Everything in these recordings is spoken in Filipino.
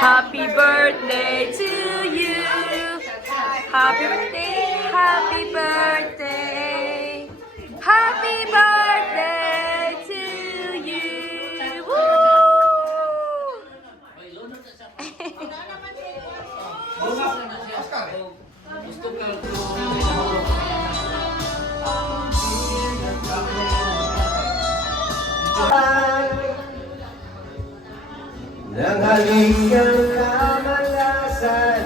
Happy birthday to you. Happy birthday, happy birthday. Happy birthday to you. Woo! Nangalingang kamalasan,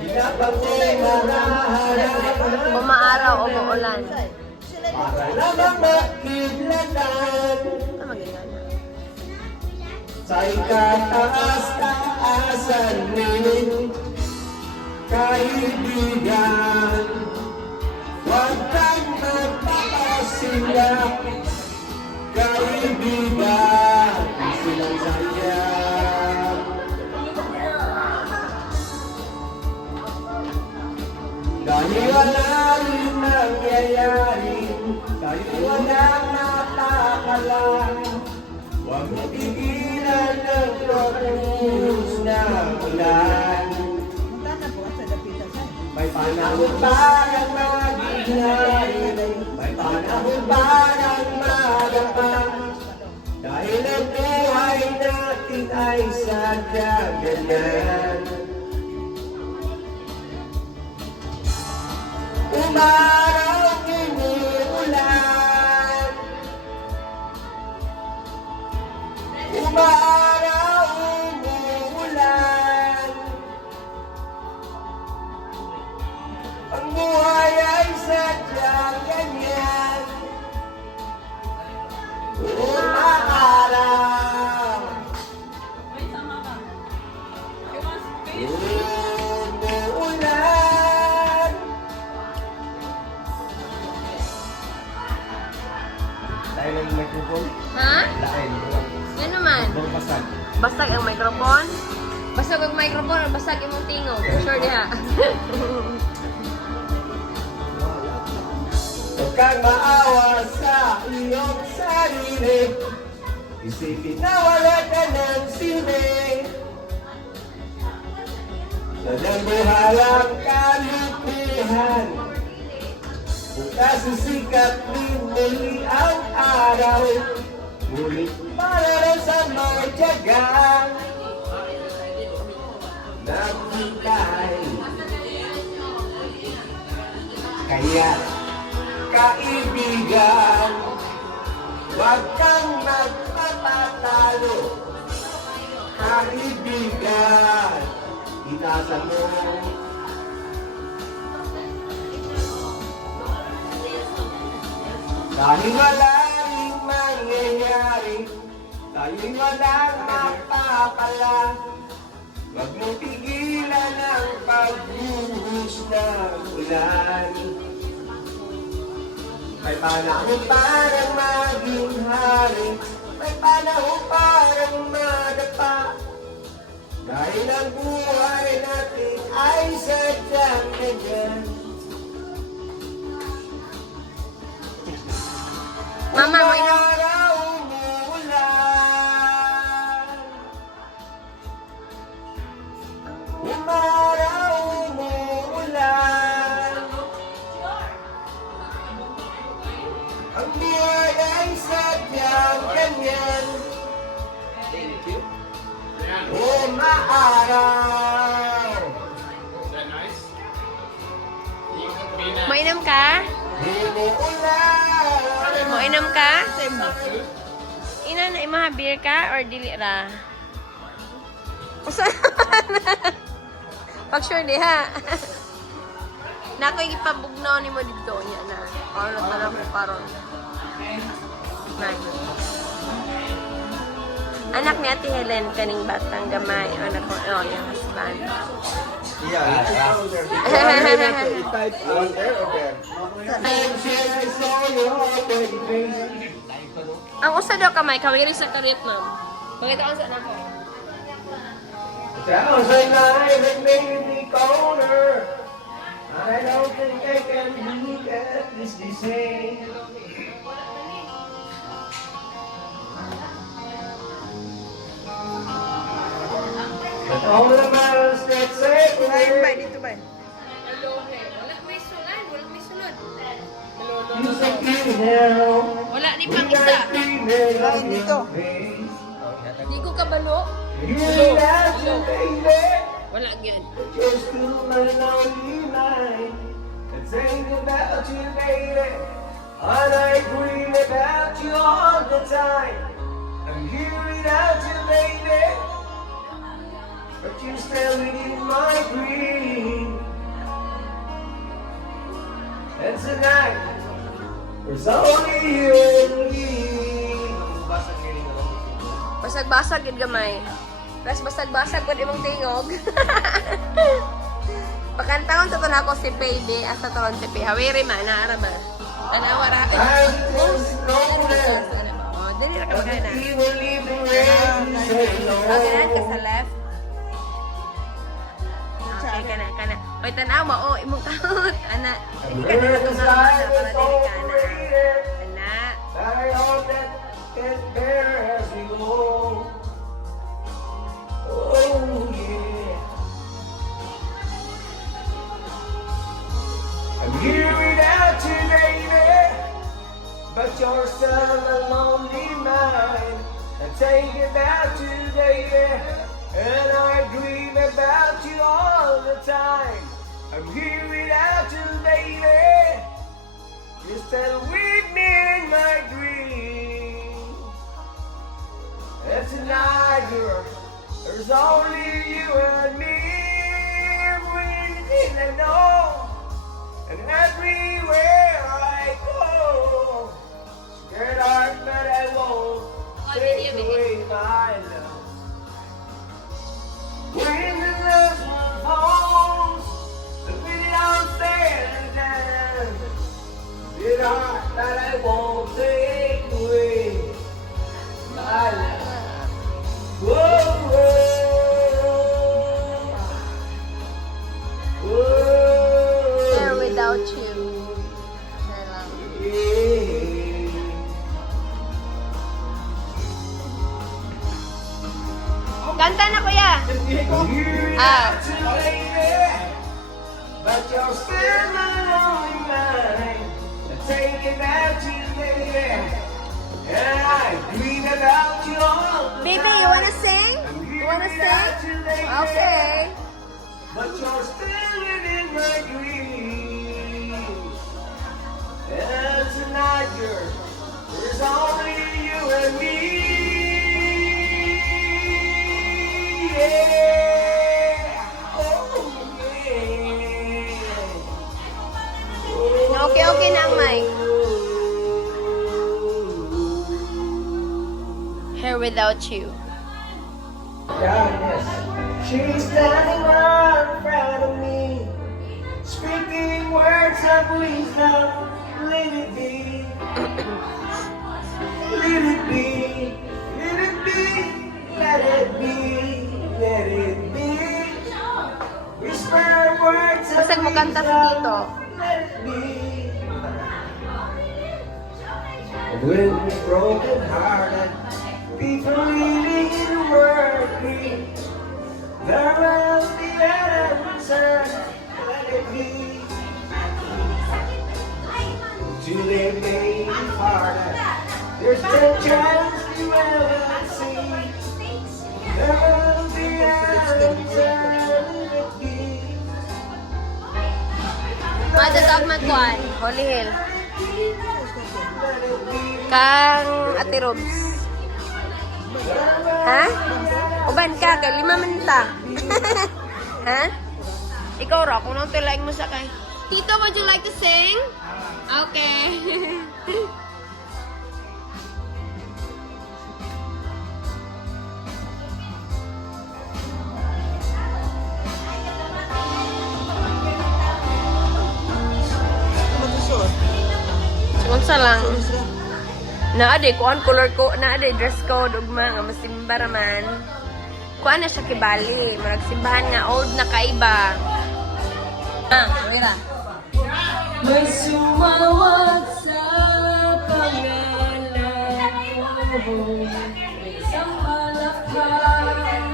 pinapangin harapan, Bumaaraw o muulan. para lamang makidlatan sa ikataas-taasan ng kaibigan. Huwag kang magpapasilak, kaibigan, silang sayang. Dahil wala rin nangyayari, dahil walang natakalan, huwag mo pigilan ng pagpuhos na ulan. May panahon pa ng maghihari, may panahon pa ng madapa, dahil ang buhay natin ay sadyang ganyan. Umaraw, umuulan. Umaraw, umuulan. Ang buhay ay sadyang ganyan. Umaraw. Umuulan. Tayo ng microphone. Ha? Lain. Yan naman. Basag. Basag ang microphone. Basag ang microphone, basag yung tingog. Sure diha. Huwag kang maawa sa iyong sarili. Isipin na wala ka ng sili. Walang buhalang kalupihan. Bukas susikat din muli ang araw. Ngunit para sa mga tiyagang naghintay. Kaya kaibigan, huwag kang magpapatalo. Kaibigan, itasa mo. Dahil wala rin mangyayari, dahil walang mapapala, huwag mo pigilan ang pagbuhos ng ulan. May panahon parang maging hari, may panahon parang madapa, dahil ang buhay natin ay sadyang ganyan. Mama, mo ino. Umaraw, umuulan. Umaraw, umuulan. Ang buhay ay sadyang ganyan. Umaaraw. Mainam ka? Umuulan. Mainam ka? Ina na imaha beer ka or dili ra? Usa. Pag sure diha. Nako ipabugnaw nimo didto nya na. Ano na mo karon. Nice. Anak ni Ate Helen kaning batang gamay, anak ko, yung husband. Yeah, type on there or there? Ang usa daw kamay, kawiri sa karit, ma'am. Pakita ko sa anak ko. Thousand knives that made me corner. I don't think I can look at this the same. But all the miles that separate dito ba? Wala may sulay, wala may sulod. you say keep now. Wala ni We pang got isa. females dito. Di ko kabalo. You got to baby. Wala gyud. Just to my lonely mind. And think about you, baby. And I dream about you all the time. I'm here without you, baby. But you still within my dream. And tonight, there's only you and me. Basag-basag gid gamay. Plus basag-basag pud imong tingog. Pakantahon sa tanan ko si Baby asa taron si P. Hawiri man naara ba. Tanawa ra. I just know that. Oh, dili ra ka magana. We will leave the rain, say Paganan ka sa no. left. Okay, kana. Oy, tanaw mo, oh, imong kahot. Ana, hindi ka na Where's the natungawag side na para that's dili ka na. overrated? Ana. I hope that gets better as we go. Oh yeah. I'm here without you, baby, but you're still a lonely mind. I think about you, baby, and I dream about you all the time. I'm here without you, baby. You're still with me in my dream. And tonight, girl, there's only you and me. Everything I know, and everywhere I go. Scared heart, but I won't take away my love. When the last one falls, the minute I'm standing down. Scared heart, that I won't take away my love. Whoa, whoa, whoa. There without you. Kanta na kuya. Ah. But you're still my only mind. I take about you, baby. And I dream about you all the Baby, time. you wanna sing? You wanna sing? Okay. But you're still within my dreams. And tonight, girl, there's only you and me. Yeah. Oh, yeah. Okay na ang mic. Here without you. Yes. She's standing right in front of me, speaking words of wisdom. Let it be, let it be, let it be, let it be, let it be. Whisper words of Basag mo kanta sa dito. let it be. And when we're broken hearted, people living in the world agree. There will be an answer, let it be. Till they may be parted, there's still chance you ever see. There will be an answer, let it be. Madadog magkuhan. Holy Hill. Let it be. Kang Ate Robs. Ha? Uban ka, kay 5 minta. Ha? Ikaw ra, kung nang tulaing mo sa kay. Tito, would you like to sing? Okay. Unsa lang. Naade kuan color ko, naade dress code ugma nga masimba raman. Kuan na siya kibali, murag simbahan nga old na kaiba. Ah, wala. May sumawat sa pangalan mo, may isang malakhan.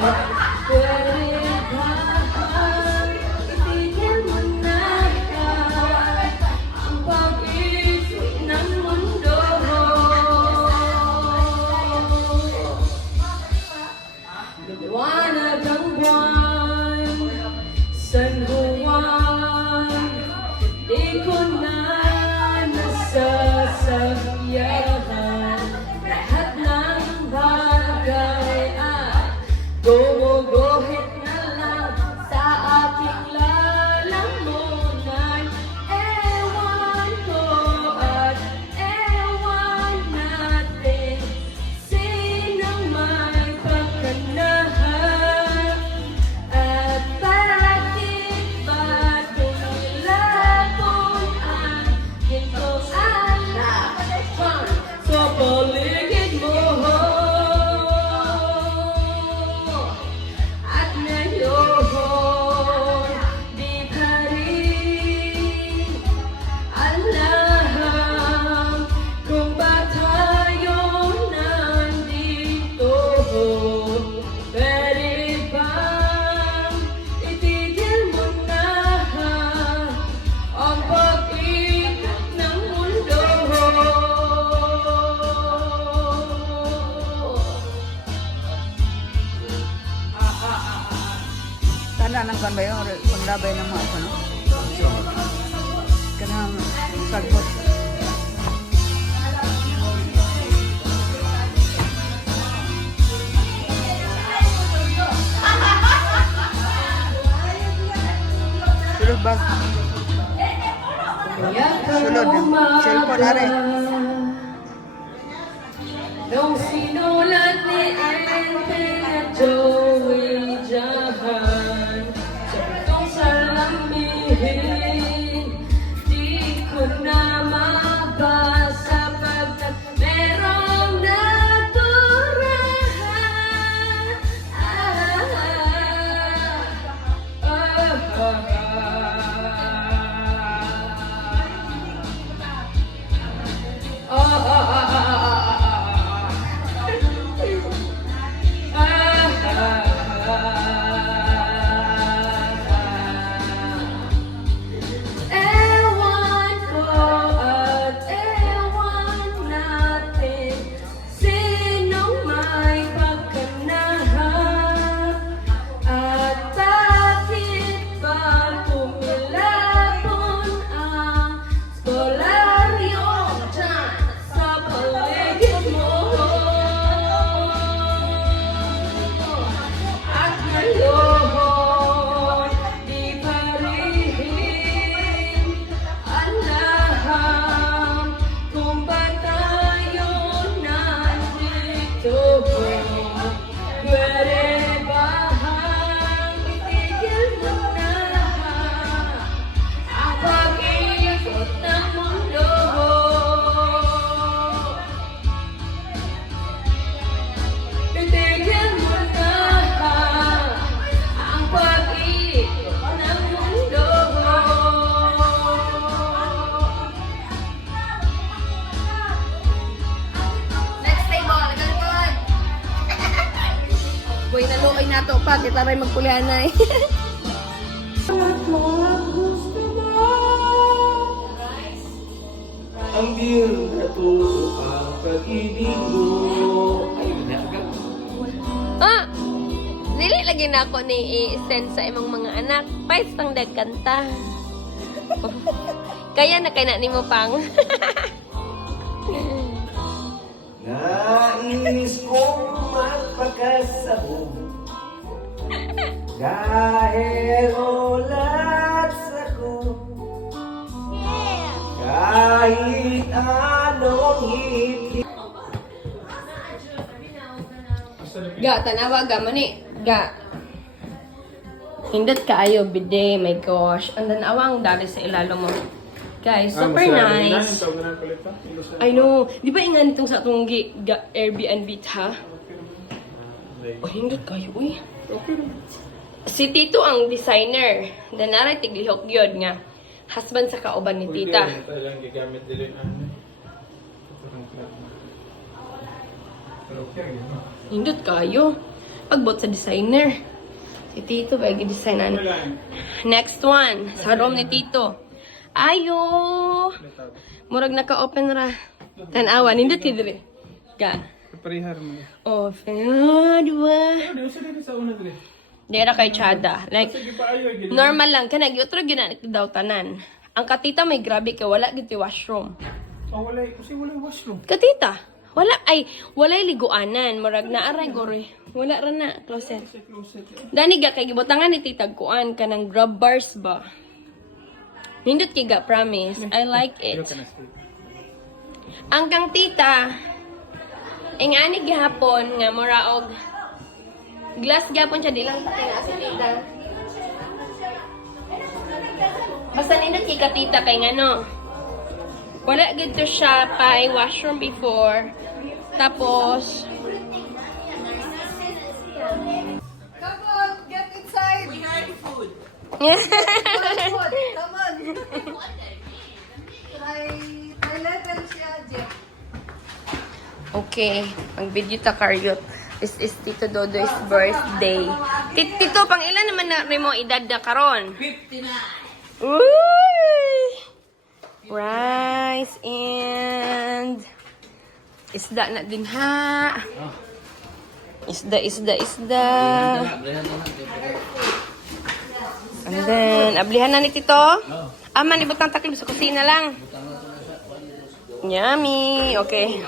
Pwede ba itigil mo na ang pag-ibig ng mundo? Liwanag ang buwan, San Juan, di ko na nasasakyan. Lahat ng bagay ay gumuguhit na lang sa aking lalamunan. Ewan ko at ewan natin, sinong may pagkanahan at bakit ba tumilapon ang gintong anak sa paligid mo? At ngayon, di pa rin alam kung ba tayo nandito. Pwede bang itigil mo na ang pag-ikot ng mundo? Tanda ng kan ba yung panglabay ng mga ano? Kanang sagbot. Sulod ba? Sulod. Cellphone na rin. Nung sinulat ni Ente at Joey Jahan sa pitong salamin, di ko na mabasa pagkat merong naturahan. Ewan ko at ewan natin, sinong may pagkanahan at bakit ba tumilapon ang spolaryo dyan sa paligid mo? At ngayon, di pa rin alam kung ba tayo nandito. Pwede ba itigil mo na ang pag-ikot ng mundo? Itigil mo na ang pag-ikot ng mundo. Next table, galipod. Boy, naluoy na to pa. Kita rin magpulianay. Ang biyong natuto ang pag-ibig mo. Ay, nagag. Ah! Dili lagi na ako ni i-send sa imong mga anak. Pais tang dagkanta. Kaya na kay na nimo pang. Nais kong magpakasabog dahil ulat ako. Kahit anong hit. Ga, tanawa ga mani. Ga. Hindot kaayo bide, my gosh. And then awang dali sa ilalo mo. Guys, super nice. I know. Di ba ingan itong sa itong Airbnb ha? Oh, hindot kayo, uy. Si Tito ang designer. Then naray tiglihok yun nga. Husband sa kauban ni Tita. Hindot kayo. pagbot sa designer. Si Tito, bagi designan. Next one. Sa room ni Tito. Ayo! Murag naka-open ra. Tanawa, nindot tidre. Ka. Parihar mo. Oh, dua. Ano sa dito sa una dre? Dira kay Chada. Like, Sige pa ayo gid. normal lang. Kanag, yutro ginanit daw tanan. Ang katita may grabe ka, wala giti washroom. Oh, wala kasi wala washroom. Katita, walay liguanan. Murag na aray goroy. Wala ra na, closet. Sa closet. Dani ga kay gibutangan ni titag kuan kanang grab bars ba. Nindot kay ga, promise. I like it. Ang kang tita, ingani gihapon nga mura og glass gihapon siya di lang takin na si tita. Basta nindot kay ka tita kay ngano. Wala gid to siya pa washroom before. Tapos Come on, get inside. We have food. Food. Come on. Try level siya, Jeff. Okay, ang video ta karyot. This is Tito Dodoy's birthday. Tito, pang ilan naman na rin mo edad na karon? 59. Uy! Rice and isda na din ha. Isda. And then, ablihan na ni Tito. Aman, ibutang taklim sa kusina lang. Yummy. Okay.